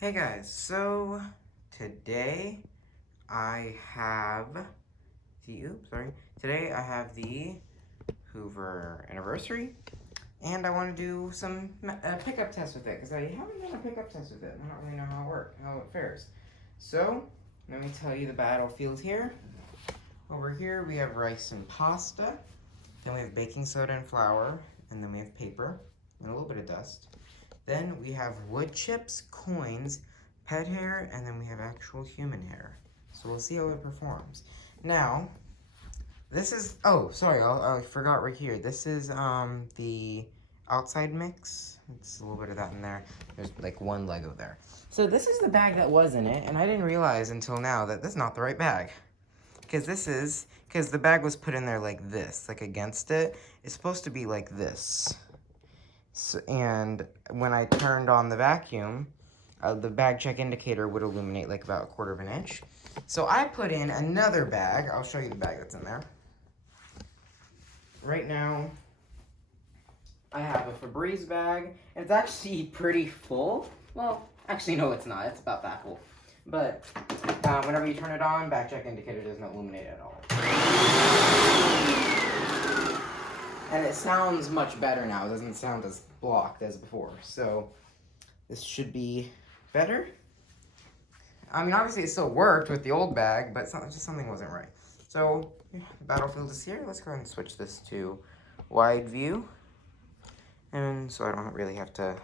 Hey guys, so today I have today I have the Hoover anniversary, and I want to do some pickup tests with it, because I haven't done a pickup test with it. I don't really know how it fares. So, let me tell you the battlefield here. Over here we have rice and pasta, then we have baking soda and flour, and then we have paper, and a little bit of dust. Then we have wood chips, coins, pet hair, and then we have actual human hair. So we'll see how it performs. Now, this is, oh, sorry, I forgot right here. This is the outside mix. It's a little bit of that in there. There's like one Lego there. So this is the bag that was in it, and I didn't realize until now that this is not the right bag. Because the bag was put in there like this, like against it. It's supposed to be like this. So, and when I turned on the vacuum, the bag check indicator would illuminate like about 1/4 of an inch. So I put in another bag. I'll show you the bag that's in there. Right now, I have a Febreze bag. It's actually pretty full. Well, actually, no, it's not. It's about that full. But whenever you turn it on, bag check indicator doesn't illuminate at all. And it sounds much better now. It doesn't sound as blocked as before. So this should be better. I mean, obviously it still worked with the old bag, but just something wasn't right. So the battlefield is here. Let's go ahead and switch this to wide view. And so I don't really have to...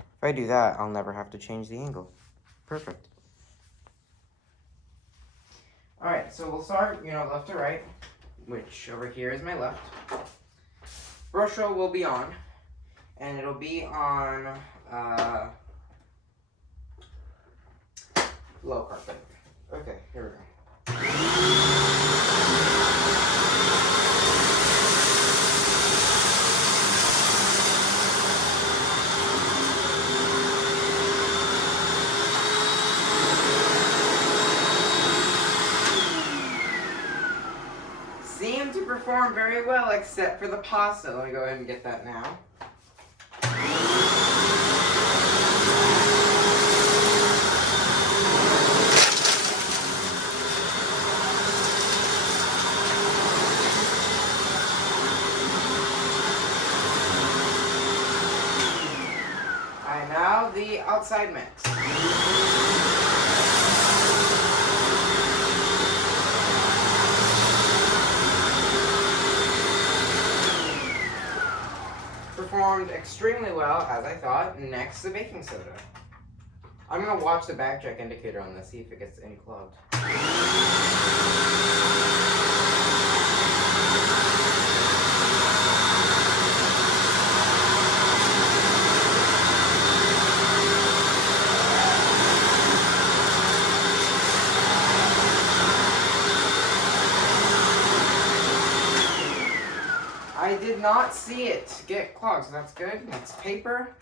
If I do that, I'll never have to change the angle. Perfect. Alright, so we'll start, left to right, which over here is my left. Brush roll will be on, and it'll be on low carpet. Okay, here we go. Seem to perform very well, except for the pasta. Let me go ahead and get that now. And now the outside mix. Performed extremely well, as I thought. Next, the baking soda. I'm going to watch the bag check indicator on this, see if it gets any clogged. I did not see it get clogged, so that's good. Next, paper.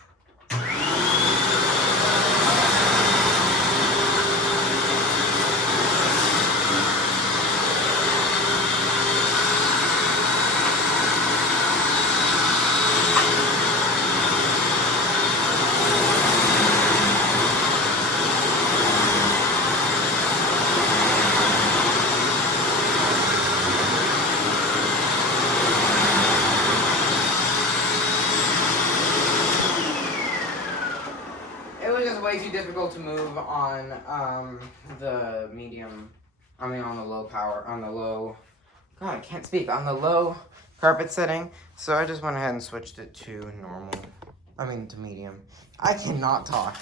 Way too difficult to move on the medium, on the low power, on the low carpet setting. So I just went ahead and switched it to to medium. I cannot talk.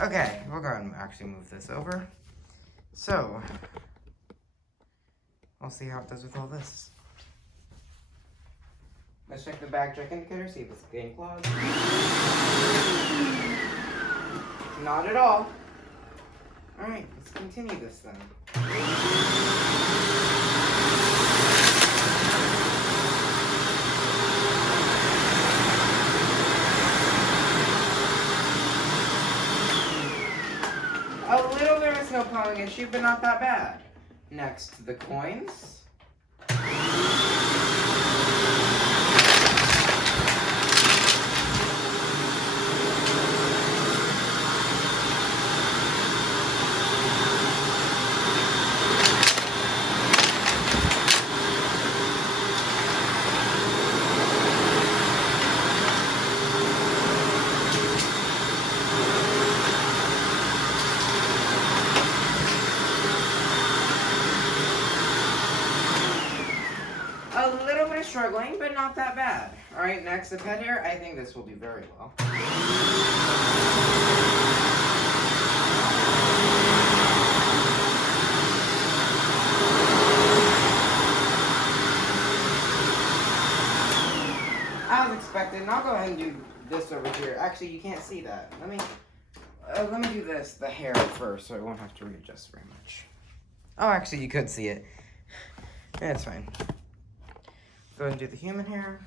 Okay, we'll go ahead and actually move this over. So, we'll see how it does with all this. Let's check the bag check indicator, see if it's getting clogged. Not at all. Alright, let's continue this then. A little bit of a snow plowing issue, but not that bad. Next, the coins. struggling, but not that bad. Alright, next, the pet hair. I think this will do very well. As expected, and I'll go ahead and do this over here. Actually, you can't see that. Let me do this, the hair first, so I won't have to readjust very much. Oh, actually, you could see it. It's fine. Go ahead and do the human hair.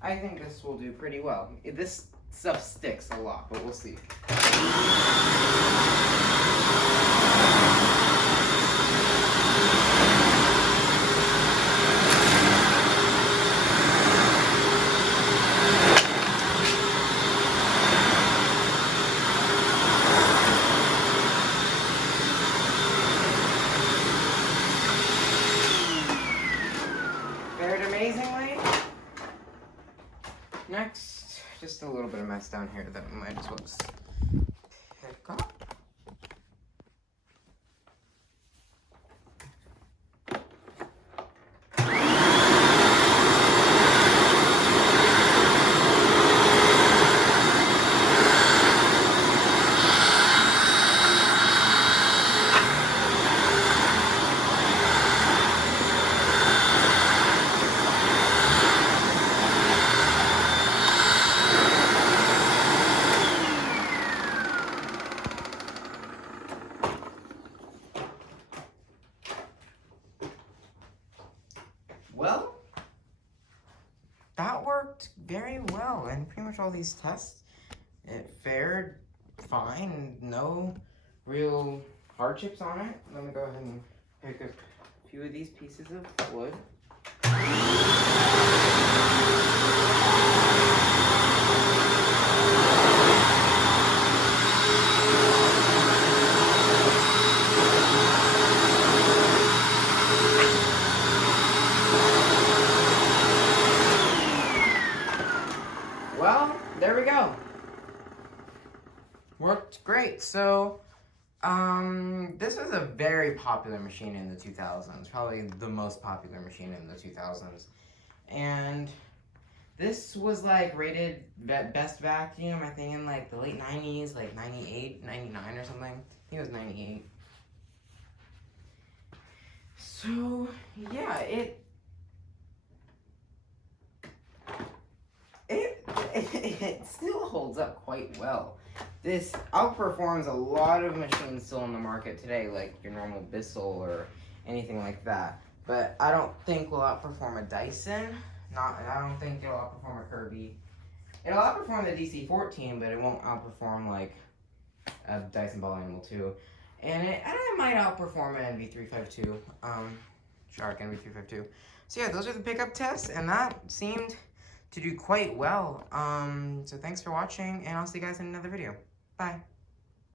I think this will do pretty well. This stuff sticks a lot, but we'll see. Fared amazingly. Next, just a little bit of mess down here that we might as well just pick up. Well, that worked very well, and pretty much all these tests, it fared fine. No real hardships on it. Let me go ahead and pick up a few of these pieces of wood. Well, there we go. Worked great. So, this was a very popular machine in the 2000s. Probably the most popular machine in the 2000s. And this was like rated best vacuum, I think in like the late 90s, like 98, 99 or something. I think it was 98. So, yeah, it still holds up quite well. This outperforms a lot of machines still in the market today, like your normal Bissell or anything like that. But I don't think will outperform a Dyson. I don't think it'll outperform a Kirby. It'll outperform the DC-14, but it won't outperform like a Dyson Ball Animal 2. And it might outperform an NV352, Shark NV352. So yeah, those are the pickup tests, and that seemed to do quite well. So thanks for watching, and I'll see you guys in another video. Bye.